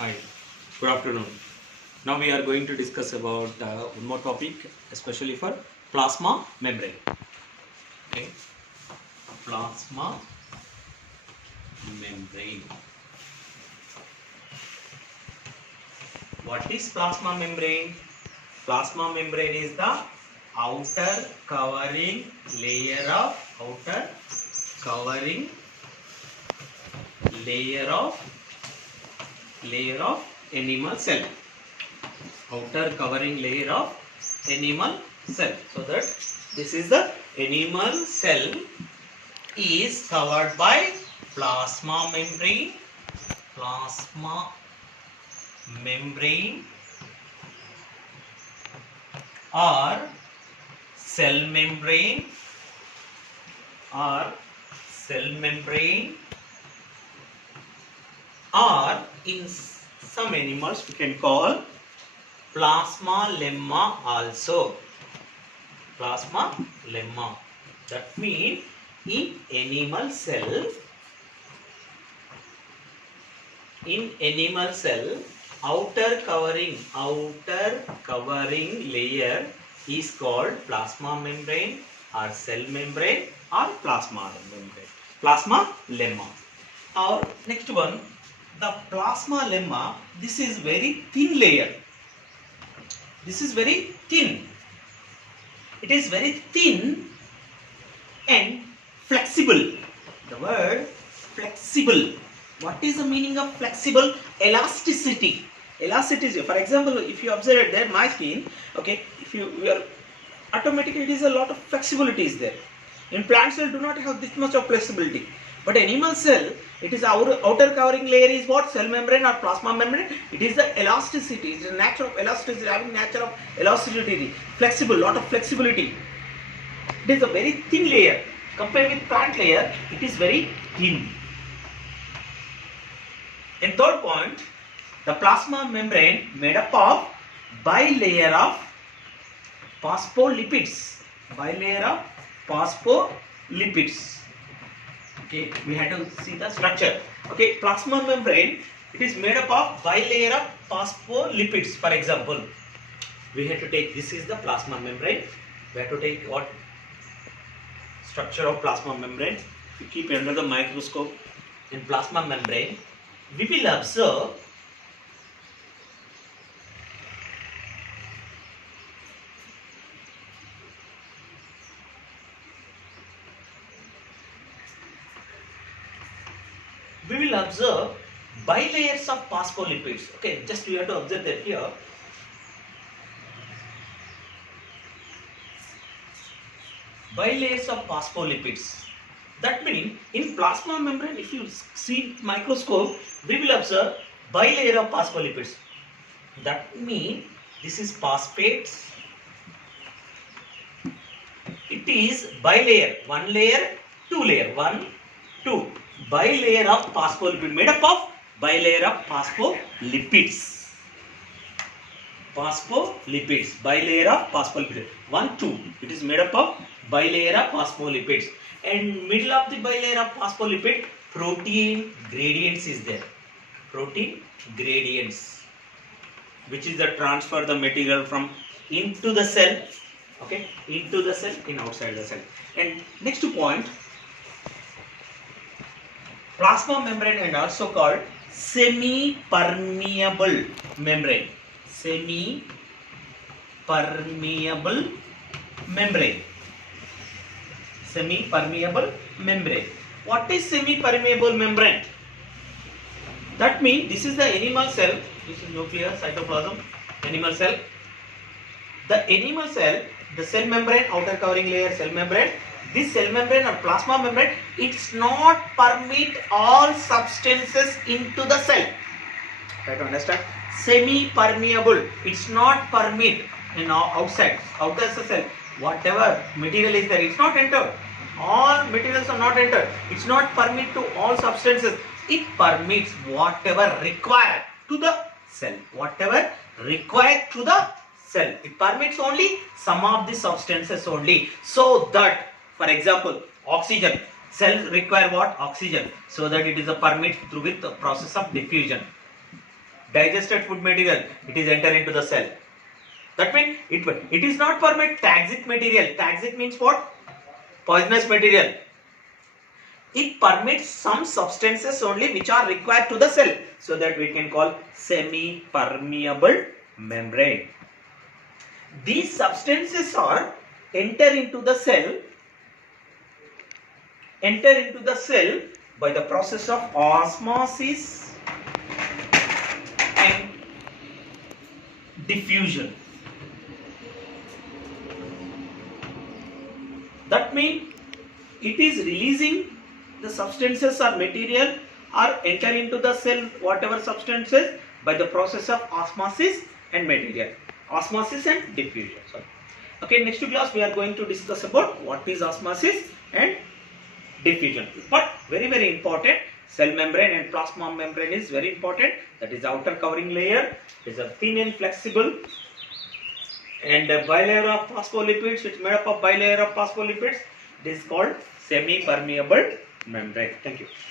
Hi, good afternoon. Now we are going to discuss about one more topic, especially for plasma membrane. Okay, plasma membrane. What is plasma membrane? Plasma membrane is the outer covering layer of covering layer of animal cell. Outer covering layer of animal cell. So that this is the animal cell is covered by plasma membrane or cell membrane or in some animals we can call plasma lemma also. Plasma lemma. That means in animal cell outer covering layer is called plasma membrane or cell membrane or plasma lemma. Our next one, the plasma lemma. This is very thin layer. This is very thin. It is very thin and flexible. The word flexible. What is the meaning of flexible? Elasticity. Elasticity. For example, if you observe there, my skin, okay, if you are automatically, it is a lot of flexibility is there. In plant cell, do not have this much of flexibility. But animal cell, it is our outer covering layer is what? Cell membrane or plasma membrane. It is the elasticity. It is the nature of elasticity, having nature of elasticity, flexible, lot of flexibility. It is a very thin layer. Compared with plant layer, it is very thin. And third point, the plasma membrane made up of bilayer of phospholipids. Okay, we had to see the structure. Okay, plasma membrane, it is made up of bilayer of phospholipids. For example, we have to take, this is the plasma membrane. We have to take what? Structure of plasma membrane. If you keep under the microscope in plasma membrane, we will observe bilayers of phospholipids. Okay, just you have to observe that here. Bilayers of phospholipids. That means in plasma membrane, if you see microscope, we will observe bilayer of phospholipids. That means this is phosphates. It is bilayer, one layer, two layer, one, two. Bilayer of phospholipid, made up of bilayer of phospholipids. Bilayer of phospholipids. 1, 2. It is made up of bilayer of phospholipids. And middle of the bilayer of phospholipid, protein gradients is there. Protein gradients, which is the transfer the material from into the cell, okay, into the cell, in outside the cell. And next point, plasma membrane and also called semi-permeable membrane. Semi-permeable membrane. What is semi-permeable membrane? That means this is the animal cell. This is nuclear cytoplasm, animal cell. The animal cell, the cell membrane, outer covering layer, cell membrane. This cell membrane or plasma membrane, it's not permit all substances into the cell. Try to understand. Semi-permeable. It's not permit in outside the cell. Whatever material is there, it's not entered. All materials are not entered. It's not permit to all substances. It permits whatever required to the cell. It permits only some of the substances only. So that, for example, oxygen. Cells require what? Oxygen. So that it is a permit through with the process of diffusion. digested food material, it is enter into the cell. That means it is not permit toxic material. Toxic means what? Poisonous material. It permits some substances only which are required to the cell, so that we can call semi-permeable membrane. These substances are enter into the cell by the process of osmosis and diffusion. That means it is releasing the substances or material or enter into the cell, whatever substances, by the process of osmosis and diffusion. Sorry. Okay, next class we are going to discuss about what is osmosis and diffusion. But very important, cell membrane and plasma membrane is very important. That is outer covering layer. It is a thin and flexible, and a bilayer of phospholipids. It's made up of bilayer of phospholipids. It is called semi-permeable membrane. Thank you.